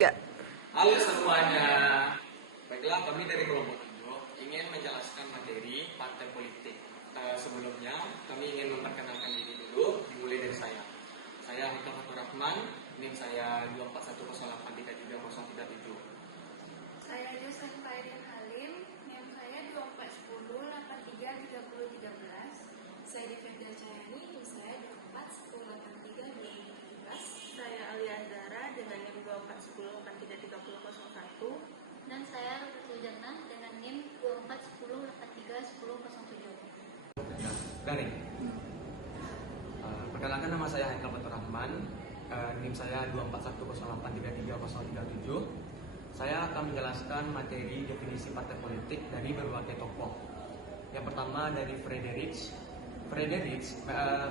Ya. Halo semuanya, baiklah kami dari kelompok 7 ingin menjelaskan materi partai politik. Sebelumnya kami ingin memperkenalkan diri dulu, dimulai dari saya. Saya Hikam Fatur Rahman, NIM saya 24108330337. Saya Yusuf Fairin Halim, NIM saya 2410833013. Saya Devenda Cayani, NIM saya 241083 Saya Aliandara dengan NIM 2410833001. Dan saya Rupiatul Jannah dengan NIM 2410831007. Garing. Perkenalkan, nama saya Hikam Fatur Rahman, NIM saya 24108330337. Saya akan menjelaskan materi definisi partai politik dari berbagai tokoh. Yang pertama dari Friedrich. Friedrich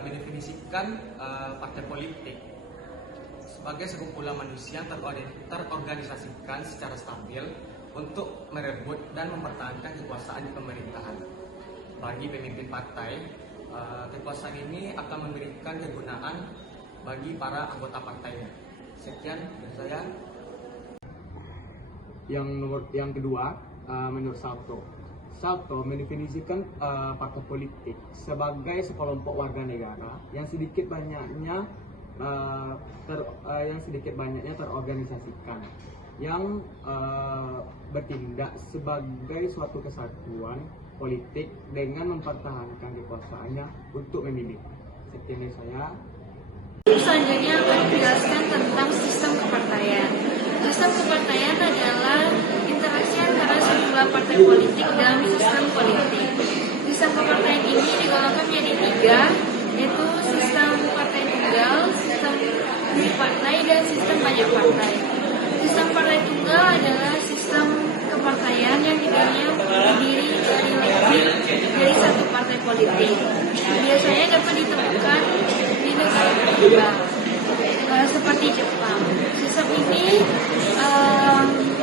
mendefinisikan partai politik sebagai sekumpulan manusia yang terorganisasikan secara stabil untuk merebut dan mempertahankan kekuasaan di pemerintahan. Bagi pemimpin partai, kekuasaan ini akan memberikan kegunaan bagi para anggota partainya. Sekian dari saya. Yang kedua, menurut Salto. Salto mendefinisikan partai politik sebagai sekelompok warga negara yang sedikit banyaknya terorganisasikan, yang bertindak sebagai suatu kesatuan politik dengan mempertahankan kekuasaannya untuk memilih. Sekian dari saya. Selanjutnya akan dijelaskan tentang sistem kepartaian. Sistem kepartaian adalah interaksi antara sejumlah partai politik dalam sistem politik. Sistem kepartaian ini digolongkan menjadi 3, yaitu sistem partai tunggal, sistem unipartai, dan sistem banyak partai. Sistem partai tunggal adalah sistem kepartaian yang terdiri dari lebih dari satu partai politik. Biasanya dapat ditemukan di negara berkembang seperti Jepang. Sistem ini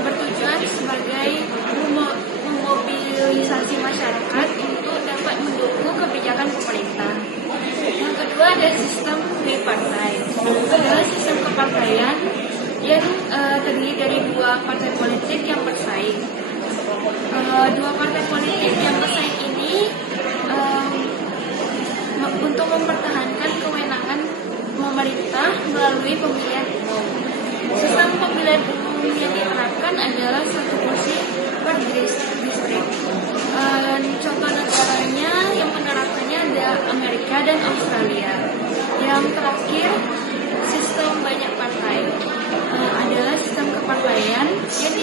bertujuan sebagai memobilisasi masyarakat untuk dapat mendukung kebijakan pemerintah. Yang kedua ada sistem bipartai. Adalah sistem kepartaian yang terdiri dari 2 partai politik yang bersaing. 2 partai politik yang bersaing ini untuk mempertahankan kewenangan pemerintah melalui pemilihan umum. Sistem pemilihan umum yang diterapkan adalah 1 kursi per distrik. Contoh negaranya yang menerapkannya ada Amerika dan Australia. Yang terakhir, sistem banyak partai adalah sistem kepartaian yang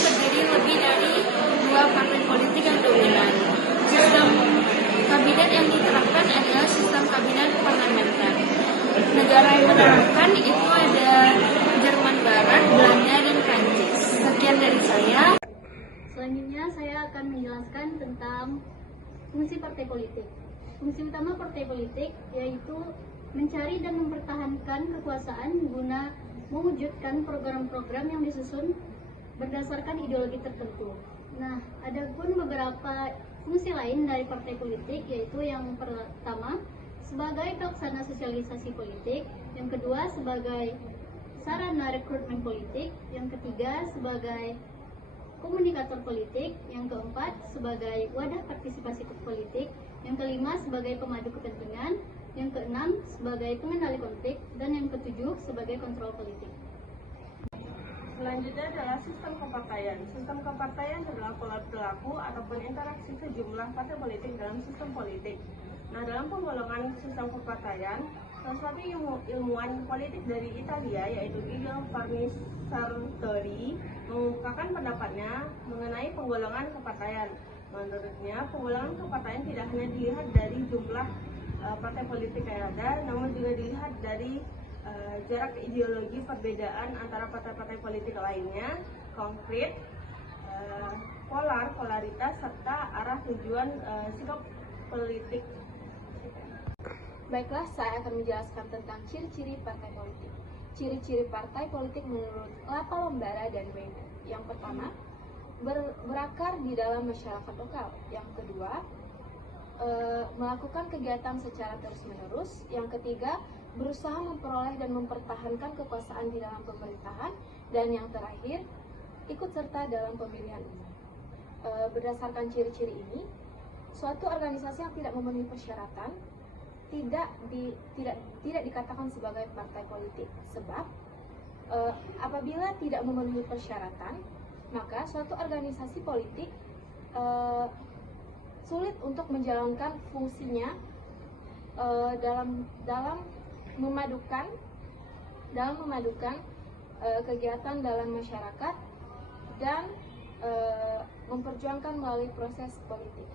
terdiri lebih dari 2 partai politik yang dominan. Sistem kabinet yang diterapkan adalah sistem kabinet parlementer. Negara yang menerapkan itu ada Jerman Barat, Belanda, dan Prancis. Sekian dari saya. Selanjutnya saya akan menjelaskan tentang fungsi partai politik. Fungsi utama partai politik yaitu mencari dan mempertahankan kekuasaan guna mewujudkan program-program yang disusun berdasarkan ideologi tertentu. Nah, ada pun beberapa fungsi lain dari partai politik, yaitu yang pertama sebagai pelaksana sosialisasi politik, yang kedua sebagai sarana rekrutmen politik, yang ketiga sebagai komunikator politik, yang keempat sebagai wadah partisipasi politik, yang kelima sebagai pemadu kepentingan, yang keenam sebagai pengendali konflik, dan yang ketujuh sebagai kontrol politik. Selanjutnya adalah sistem kepartaian. Sistem kepartaian adalah pola perilaku ataupun interaksi sejumlah partai politik dalam sistem politik. Nah, dalam penggolongan sistem kepartaian, salah satu ilmuwan politik dari Italia yaitu Guido Farnese mengungkapkan pendapatnya mengenai penggolongan kepartaian. Menurutnya, penggolongan kepartaian tidak hanya dilihat dari jumlah partai politik yang ada, namun juga dilihat dari jarak ideologi perbedaan antara partai-partai politik lainnya, konkret, polaritas, serta arah tujuan sikap politik. Baiklah, saya akan menjelaskan tentang ciri-ciri partai politik. Ciri-ciri partai politik menurut Lapa Lombara dan Weiner. Yang pertama, berakar di dalam masyarakat lokal. Yang kedua, melakukan kegiatan secara terus-menerus. Yang ketiga, berusaha memperoleh dan mempertahankan kekuasaan di dalam pemerintahan. Dan yang terakhir, ikut serta dalam pemilihan umum. Berdasarkan ciri-ciri ini, suatu organisasi yang tidak memenuhi persyaratan tidak dikatakan sebagai partai politik, sebab apabila tidak memenuhi persyaratan, maka suatu organisasi politik sulit untuk menjalankan fungsinya dalam memadukan kegiatan dalam masyarakat dan memperjuangkan melalui proses politik.